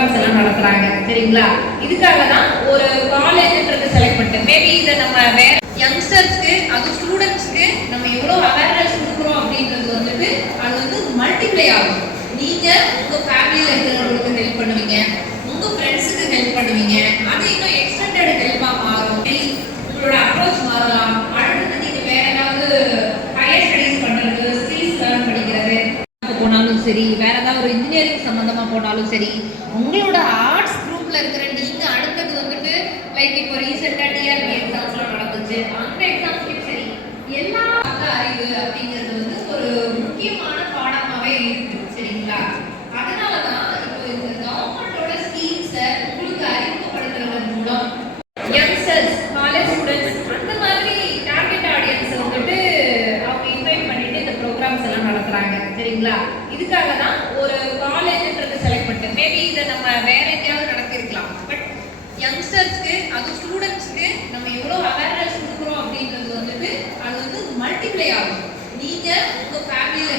Programs எல்லாம் நடத்துறாங்க. சரிங்களா? இதுக்காக தான் ஒரு காலேஜ்ன்றது செலக்ட் பண்ணிட்டேன். மேபி இதை நம்ம வேற யங்ஸ்டர்ஸ்க்கு அது ஸ்டூடெண்ட்ஸ்க்கு நம்ம எவ்வளோ அவேர்னஸ் கொடுக்குறோம் அப்படின்றது வந்துட்டு அது வந்து மல்டிப்ளை ஆகும். நீங்க உங்க ஃபேமிலியில இருக்கிறவங்களுக்கு ஹெல்ப் பண்ணுவீங்க, உங்க ஃப்ரெண்ட்ஸுக்கு ஹெல்ப் பண்ணுவீங்க, அது இன்னும் எக்ஸ்டெண்டட் ஹெல்ப்பா மாறும். உங்களோட அப்ரோச் மாறலாம். அடுத்தது நீங்க வேற ஏதாவது ஹையர் ஸ்டடீஸ் பண்றது, ஸ்கில்ஸ் லேர்ன் பண்ணிக்கிறது போனாலும் சரி, வேற ஏதாவது ஒரு இன்ஜினியரிங் சம்பந்தமா போனாலும் சரி, உங்களோட ஆர்ட்ஸ் குரூப்ல இருக்கிற நீங்க அடுத்தது வந்துட்டு லைக் இப்போ ரீசெண்டா டிஆர்பி எக்ஸாம்ஸ்லாம் நடந்துச்சு, அந்த எக்ஸாம்ஸ்லயும் சரி, எல்லா அறிவு அப்படிங்கிறது வந்து ஒரு முக்கியமான பாடமாவே இருக்கு. சரிங்களா? அதனாலதான் இப்போ இந்த கவர்மெண்டோட ஸ்கீம்ஸை உங்களுக்கு அறிமுகப்படுத்துறதன் மூலம் யங்ஸ்டர்ஸ், காலேஜ் ஸ்டூடெண்ட்ஸ் அந்த மாதிரி டார்கெட் ஆடியன்ஸை வந்துட்டு அவங்க இன்வைட் பண்ணிட்டு இந்த ப்ரோக்ராம்ஸ் எல்லாம் நடத்துறாங்க. சரிங்களா? இதுக்காக தான் ஒரு காலேஜ்ன்றது செலக்ட் பண்ணிட்டேன். மேபி இதை நம்ம வேற எங்கேயாவது நடத்திருக்கலாம். பட் யங்ஸ்டர்ஸ்க்கு அது ஸ்டூடெண்ட்ஸ்க்கு நம்ம எவ்வளோ அவேர்னஸ் கொடுக்குறோம் அப்படின்றது வந்துட்டு அது வந்து மல்டிப்ளை ஆகும். நீங்க உங்க ஃபேமிலியில